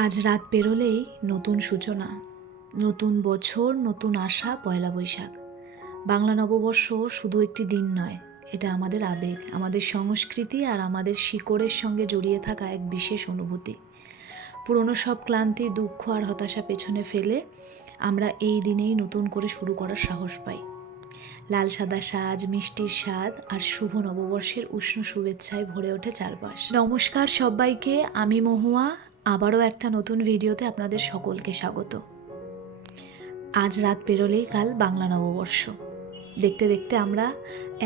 আজ রাত পেরোলেই নতুন সূচনা, নতুন বছর, নতুন আশা, পয়লা বৈশাখ। বাংলা নববর্ষ শুধু একটি দিন নয়, এটা আমাদের আবেগ, আমাদের সংস্কৃতি আর আমাদের শিকড়ের সঙ্গে জড়িয়ে থাকা এক বিশেষ অনুভূতি। পুরনো সব ক্লান্তি, দুঃখ আর হতাশা পেছনে ফেলে আমরা এই দিনেই নতুন করে শুরু করার সাহস পাই। লাল সাদা সাজ, মিষ্টির স্বাদ আর শুভ নববর্ষের উষ্ণ শুভেচ্ছায় ভরে ওঠে চারপাশ। নমস্কার সবাইকে, আমি মহুয়া। আবারও একটা নতুন ভিডিওতে আপনাদের সকলকে স্বাগত। আজ রাত পেরোলেই কাল বাংলা নববর্ষ। দেখতে দেখতে আমরা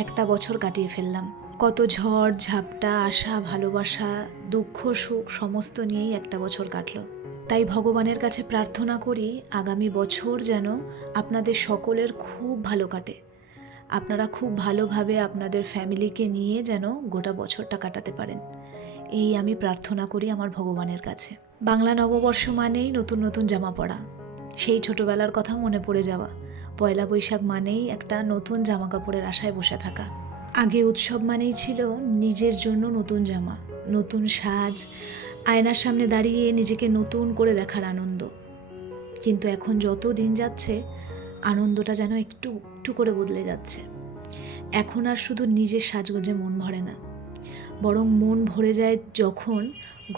একটা বছর কাটিয়ে ফেললাম। কত ঝড় ঝাপটা, আশা, ভালোবাসা, দুঃখ, সুখ সমস্ত নিয়েই একটা বছর কাটলো। তাই ভগবানের কাছে প্রার্থনা করি আগামী বছর যেন আপনাদের সকলের খুব ভালো কাটে। আপনারা খুব ভালোভাবে আপনাদের ফ্যামিলিকে নিয়ে যেন গোটা বছরটা কাটাতে পারেন, এই আমি প্রার্থনা করি আমার ভগবানের কাছে। বাংলা নববর্ষ মানেই নতুন নতুন জামা পরা, সেই ছোটবেলার কথা মনে পড়ে যাওয়া। পয়লা বৈশাখ মানেই একটা নতুন জামা কাপড়ের আশায় বসে থাকা। আগে উৎসব মানেই ছিল নিজের জন্য নতুন জামা, নতুন সাজ, আয়নার সামনে দাঁড়িয়ে নিজেকে নতুন করে দেখার আনন্দ। কিন্তু এখন যত দিন যাচ্ছে আনন্দটা যেন একটু একটু করে বদলে যাচ্ছে। এখন আর শুধু নিজের সাজগোজে মন ভরে না, বরং মন ভরে যায় যখন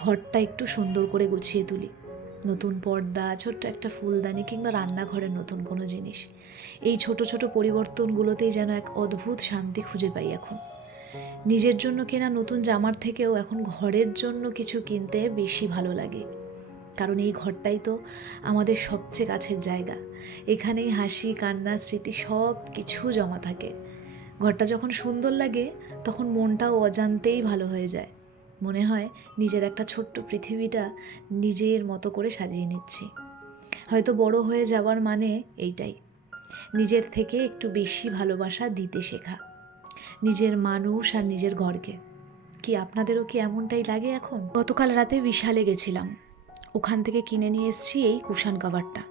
ঘরটা একটু সুন্দর করে গুছিয়ে তুলি। নতুন পর্দা, ছোট্ট একটা ফুলদানি কিংবা রান্নাঘরের নতুন কোনো জিনিস, এই ছোট ছোট পরিবর্তনগুলোতেই যেন এক অদ্ভুত শান্তি খুঁজে পাই এখন। নিজের জন্য কেনা নতুন জামার থেকেও এখন ঘরের জন্য কিছু কিনতে বেশি ভালো লাগে, কারণ এই ঘরটাই তো আমাদের সবচেয়ে কাছের জায়গা। এখানেই হাসি, কান্না, স্মৃতি সব কিছু জমা থাকে। ঘরটা যখন সুন্দর লাগে তখন মনটাও অজান্তেই ভালো হয়ে যায়। মনে হয় নিজের একটা ছোট্ট পৃথিবীটা নিজের মতো করে সাজিয়ে নিচ্ছি। হয়তো বড় হয়ে যাওয়ার মানে এইটাই, নিজের থেকে একটু বেশি ভালোবাসা দিতে শেখা, নিজের মানুষ আর নিজের ঘরকে। কি আপনাদেরও কি এমনটাই লাগে এখন? গতকাল রাতে বিশালে গেছিলাম, ওখান থেকে কিনে নিয়ে এসেছি এই কুশান কাভারটা।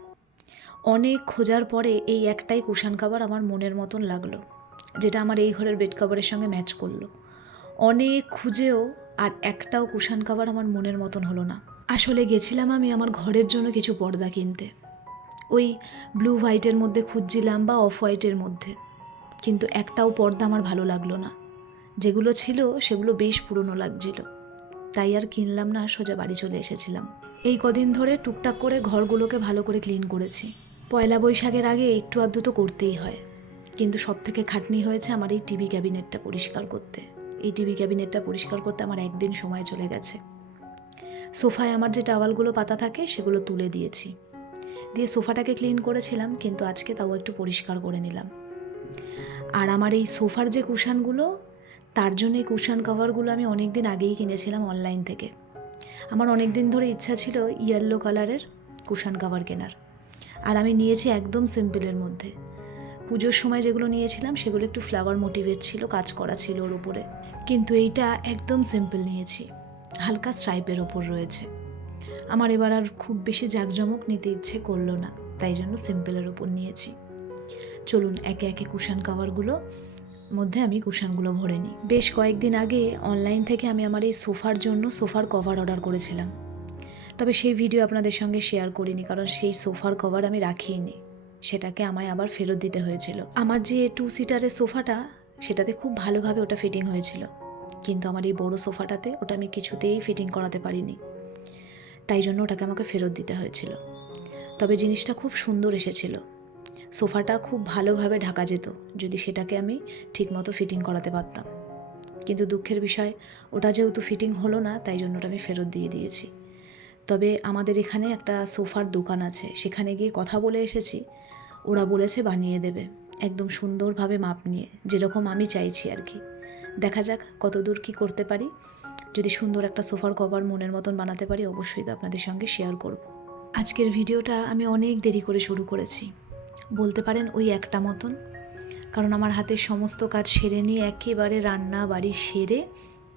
অনেক খোঁজার পরে এই একটাই কুশান কাভার আমার মনের মতন লাগলো, যেটা আমার এই ঘরের বেড কাভারের সঙ্গে ম্যাচ করলো। অনেক খুঁজেও আর একটাও কুশান কাভার আমার মনের মতন হলো না। আসলে গেছিলাম আমি আমার ঘরের জন্য কিছু পর্দা কিনতে, ওই ব্লু হোয়াইটের মধ্যে খুঁজছিলাম বা অফ হোয়াইটের মধ্যে, কিন্তু একটাও পর্দা আমার ভালো লাগলো না। যেগুলো ছিল সেগুলো বেশ পুরনো লাগছিল, তাই আর কিনলাম না, সোজা বাড়ি চলে এসেছিলাম। এই কদিন ধরে টুকটাক করে ঘরগুলোকে ভালো করে ক্লিন করেছি। পয়লা বৈশাখের আগে একটু আধটু তো করতেই হয়, কিন্তু সব থেকে খাটনি হয়েছে আমার এই টিভি ক্যাবিনেটটা পরিষ্কার করতে। এই টিভি ক্যাবিনেটটা পরিষ্কার করতে আমার একদিন সময় চলে গেছে। সোফায় আমার যে টাওয়ালগুলো পাতা থাকে সেগুলো তুলে দিয়েছি, দিয়ে সোফাটাকে ক্লিন করেছিলাম, কিন্তু আজকে তাও একটু পরিষ্কার করে নিলাম। আর আমার এই সোফার যে কুশানগুলো, তার জন্য এই কুশান কভারগুলো আমি অনেক দিন আগেই কিনেছিলাম অনলাইন থেকে। আমার অনেক দিন ধরে ইচ্ছা ছিল ইয়েলো কালারের কুশান কভার কেনার, আর আমি নিয়েছি একদম সিম্পলের মধ্যে। পুজোর সময় যেগুলো নিয়েছিলাম সেগুলো একটু ফ্লাওয়ার মোটিভের ছিল, কাজ করা ছিল ওর উপরে, কিন্তু এইটা একদম সিম্পল নিয়েছি, হালকা স্ট্রাইপের ওপর রয়েছে। আমার এবার আর খুব বেশি জাঁকজমক নিতে ইচ্ছে করলো না, তাই জন্য সিম্পলের ওপর নিয়েছি। চলুন একে একে কুশান কাভারগুলো মধ্যে আমি কুশানগুলো ভরে নিই। বেশ কয়েকদিন আগে অনলাইন থেকে আমি আমার এই সোফার জন্য সোফার কভার অর্ডার করেছিলাম, তবে সেই ভিডিও আপনাদের সঙ্গে শেয়ার করিনি, কারণ সেই সোফার কভার আমি রাখিনি, সেটাকে আমায় আবার ফেরত দিতে হয়েছিল। আমার যে 2 সিটারের সোফাটা, সেটাতে খুব ভালোভাবে ওটা ফিটিং হয়েছিল, কিন্তু আমার এই বড় সোফাটাতে ওটা আমি কিছুতেই ফিটিং করাতে পারিনি, তাই জন্য ওটাকে আমাকে ফেরত দিতে হয়েছিল। তবে জিনিসটা খুব সুন্দর এসেছিল, সোফাটা খুব ভালোভাবে ঢাকা যেত যদি সেটাকে আমি ঠিকমতো ফিটিং করাতে পারতাম, কিন্তু দুঃখের বিষয় ওটা যেহেতু ফিটিং হলো না, তাই জন্য ওটা আমি ফেরত দিয়ে দিয়েছি। তবে আমাদের এখানে একটা সোফার দোকান আছে, সেখানে গিয়ে কথা বলে এসেছি, ওরা বলেছে বানিয়ে দেবে একদম সুন্দরভাবে মাপ নিয়ে, যেরকম আমি চাইছি আর কি। দেখা যাক কত দূর কী করতে পারি। যদি সুন্দর একটা সোফার কভার মনের মতন বানাতে পারি, অবশ্যই তো আপনাদের সঙ্গে শেয়ার করব। আজকের ভিডিওটা আমি অনেক দেরি করে শুরু করেছি, বলতে পারেন ওই একটা মতন, কারণ আমার হাতের সমস্ত কাজ সেরে নিয়ে একেবারে রান্না বাড়ি সেরে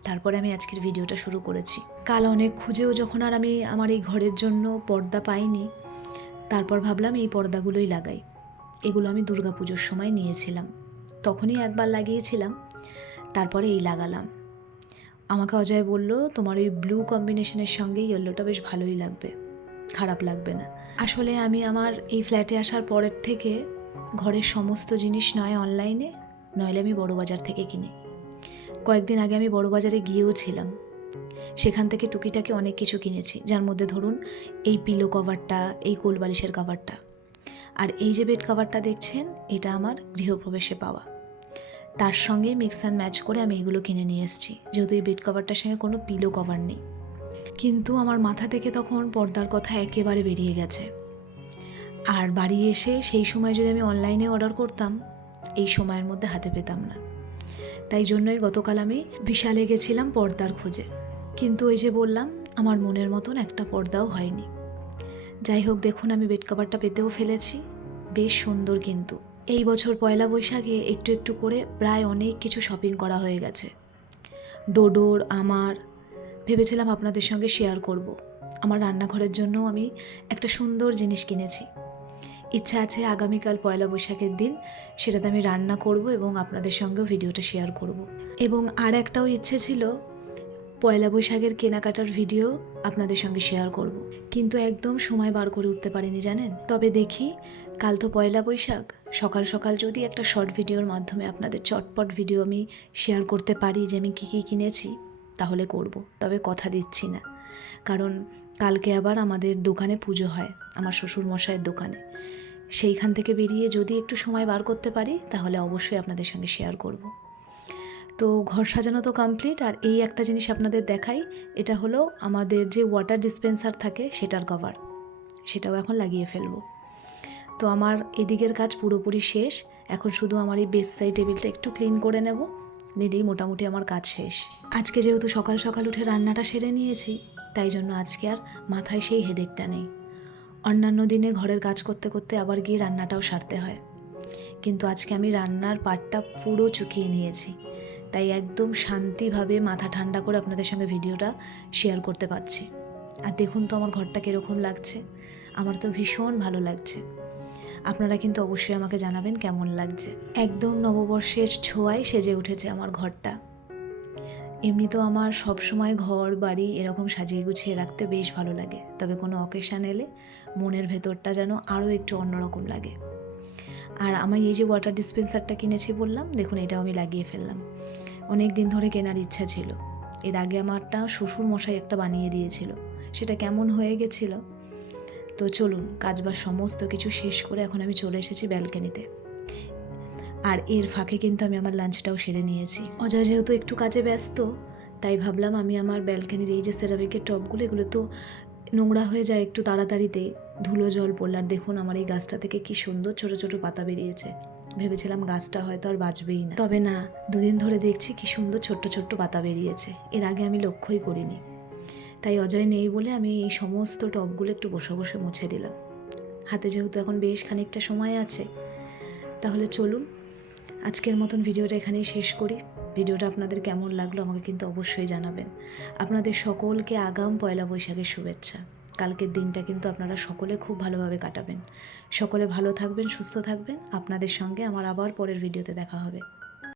তারপরে আমি আজকের ভিডিওটা শুরু করেছি। কাল অনেক খুঁজেও যখন আর আমি আমার এই ঘরের জন্য পর্দা পাইনি, তারপর ভাবলাম এই পর্দাগুলোই লাগাই। এগুলো আমি দুর্গাপুজোর সময় নিয়েছিলাম, তখনই একবার লাগিয়েছিলাম, তারপরে এই লাগালাম। আমাকে অজয় বলল তোমার ওই ব্লু কম্বিনেশনের সঙ্গে ইয়েলোটা বেশ ভালোই লাগবে। খারাপ লাগবে না। আসলে আমি আমার এই ফ্ল্যাটে আসার পরের থেকে ঘরের সমস্ত জিনিস নয় অনলাইনে, নইলে আমি বড়বাজার থেকে কিনি। কয়েকদিন আগে আমি বড়বাজারে গিয়েও ছিলাম, সেখান থেকে টুকিটাকি অনেক কিছু কিনেছি, যার মধ্যে ধরুন এই পিলো কভারটা, এই কোল বালিশের কভারটা, আর এই যে বেড কভারটা দেখছেন এটা আমার গৃহপ্রবেশে পাওয়া। তার সঙ্গে মিক্স অ্যান্ড ম্যাচ করে আমি এগুলো কিনে নিয়ে এসেছি, যেহেতু এই বেড কভারটার সঙ্গে কোনো পিলো কভার নেই। কিন্তু আমার মাথা থেকে তখন পর্দার কথা একেবারে বেরিয়ে গেছে। আর বাড়ি এসে সেই সময় যদি আমি অনলাইনে অর্ডার করতাম, এই সময়ের মধ্যে হাতে পেতাম না। তাই জন্যই গতকাল আমি বিশালে গেছিলাম পর্দার খোঁজে, কিন্তু ওই যে বললাম আমার মনের মতন একটা পর্দাও হয়নি। যাই হোক, দেখুন আমি বেড কভারটা পেতেও ফেলেছি, বেশ সুন্দর। কিন্তু এই বছর পয়লা বৈশাখে একটু একটু করে প্রায় অনেক কিছু শপিং করা হয়ে গেছে। ডোডোর আমার ভেবেছিলাম আপনাদের সঙ্গে শেয়ার করব। আমার রান্নাঘরের জন্য আমি একটা সুন্দর জিনিস কিনেছি। ইচ্ছা আছে আগামীকাল পয়লা বৈশাখের দিন সেটাতে আমি রান্না করব এবং আপনাদের সঙ্গেও ভিডিওটা শেয়ার করব। এবং আর একটাও ইচ্ছে ছিল পয়লা বৈশাখের কেনাকাটার ভিডিও আপনাদের সঙ্গে শেয়ার করব, কিন্তু একদম সময় বার করে উঠতে পারিনি জানেন। তবে দেখি কাল তো পয়লা বৈশাখ, সকাল সকাল যদি একটা শর্ট ভিডিওর মাধ্যমে আপনাদের চটপট ভিডিও আমি শেয়ার করতে পারি যে আমি কী কী কিনেছি, তাহলে করব। তবে কথা দিচ্ছি না, কারণ কালকে আবার আমাদের দোকানে পুজো হয়, আমার শ্বশুর মশাইয়ের দোকানে। সেইখান থেকে বেরিয়ে যদি একটু সময় বার করতে পারি তাহলে অবশ্যই আপনাদের সঙ্গে শেয়ার করব। তো ঘর সাজানো তো কমপ্লিট, আর এই একটা জিনিস আপনাদের দেখাই, এটা হলো আমাদের যে ওয়াটার ডিসপেন্সার থাকে সেটার কভার, সেটাও এখন লাগিয়ে ফেলবো। তো আমার এদিকের কাজ পুরোপুরি শেষ, এখন শুধু আমার এই বেস সাইড টেবিলটা একটু ক্লিন করে নেব, নিলেই মোটামুটি আমার কাজ শেষ। আজকে যেহেতু সকাল সকাল উঠে রান্নাটা সেরে নিয়েছি, তাই জন্য আজকে আর মাথায় সেই হেডেকটা নেই। অন্যান্য দিনে ঘরের কাজ করতে করতে আবার গিয়ে রান্নাটাও সারতে হয়, কিন্তু আজকে আমি রান্নার পার্টটা পুরো চুকিয়ে নিয়েছি, তাই একদম শান্তিভাবে মাথা ঠান্ডা করে আপনাদের সঙ্গে ভিডিওটা শেয়ার করতে পারছি। আর দেখুন তো আমার ঘরটা কীরকম লাগছে, আমার তো ভীষণ ভালো লাগছে। আপনারা কিন্তু অবশ্যই আমাকে জানাবেন কেমন লাগছে। একদম নববর্ষের ছোঁয়ায় সেজে উঠেছে আমার ঘরটা। এমনি তো আমার সব সময় ঘর বাড়ি এরকম সাজিয়ে গুছিয়ে রাখতে বেশ ভালো লাগে, তবে কোনো অকেশান এলে মনের ভেতরটা যেন আরও একটু অন্যরকম লাগে। আর আমি এই যে ওয়াটার ডিসপেন্সারটা কিনেছি বললাম, দেখুন এটাও আমি লাগিয়ে ফেললাম। অনেক দিন ধরে কেনার ইচ্ছা ছিল, এর আগে আমারটা শ্বশুর মশাই একটা বানিয়ে দিয়েছিল, সেটা কেমন হয়ে গেছিল। তো চলুন কাজবাজ সমস্ত কিছু শেষ করে এখন আমি চলে এসেছি ব্যালকনিতে। আর এর ফাঁকে কিন্তু আমি আমার লাঞ্চটাও সেরে নিয়েছি। অজয় যেহেতু একটু কাজে ব্যস্ত, তাই ভাবলাম আমি আমার ব্যালকনির এই যে সেরামিকের টবগুলো, এগুলো তো নোংরা হয়ে যায় একটু তাড়াতাড়িতে, ধুলো জল পড়লে। আর দেখুন আমার এই গাছটা থেকে কি সুন্দর ছোট ছোট পাতা বেরিয়েছে, ভেবেছিলাম গাছটা হয়তো আর বাঁচবেই না, তবে না, দুদিন ধরে দেখছি কি সুন্দর ছোট্ট ছোট্ট পাতা বেরিয়েছে, এর আগে আমি লক্ষ্যই করিনি। তাই অজয় নেই বলে আমি এই সমস্ত টবগুলো একটু বসে বসে মুছে দিলাম। হাতে যেহেতু এখন বেশ খানিকটা সময় আছে, তাহলে চলুন আজকের মতন ভিডিওটা এখানেই শেষ করি। ভিডিওটা আপনাদের কেমন লাগলো আমাকে কিন্তু অবশ্যই জানাবেন। আপনাদের সকলকে আগাম পয়লা বৈশাখের শুভেচ্ছা। কালকের দিনটা কিন্তু আপনারা সকলে খুব ভালোভাবে কাটাবেন। সকলে ভালো থাকবেন, সুস্থ থাকবেন। আপনাদের সঙ্গে আমার আবার পরের ভিডিওতে দেখা হবে।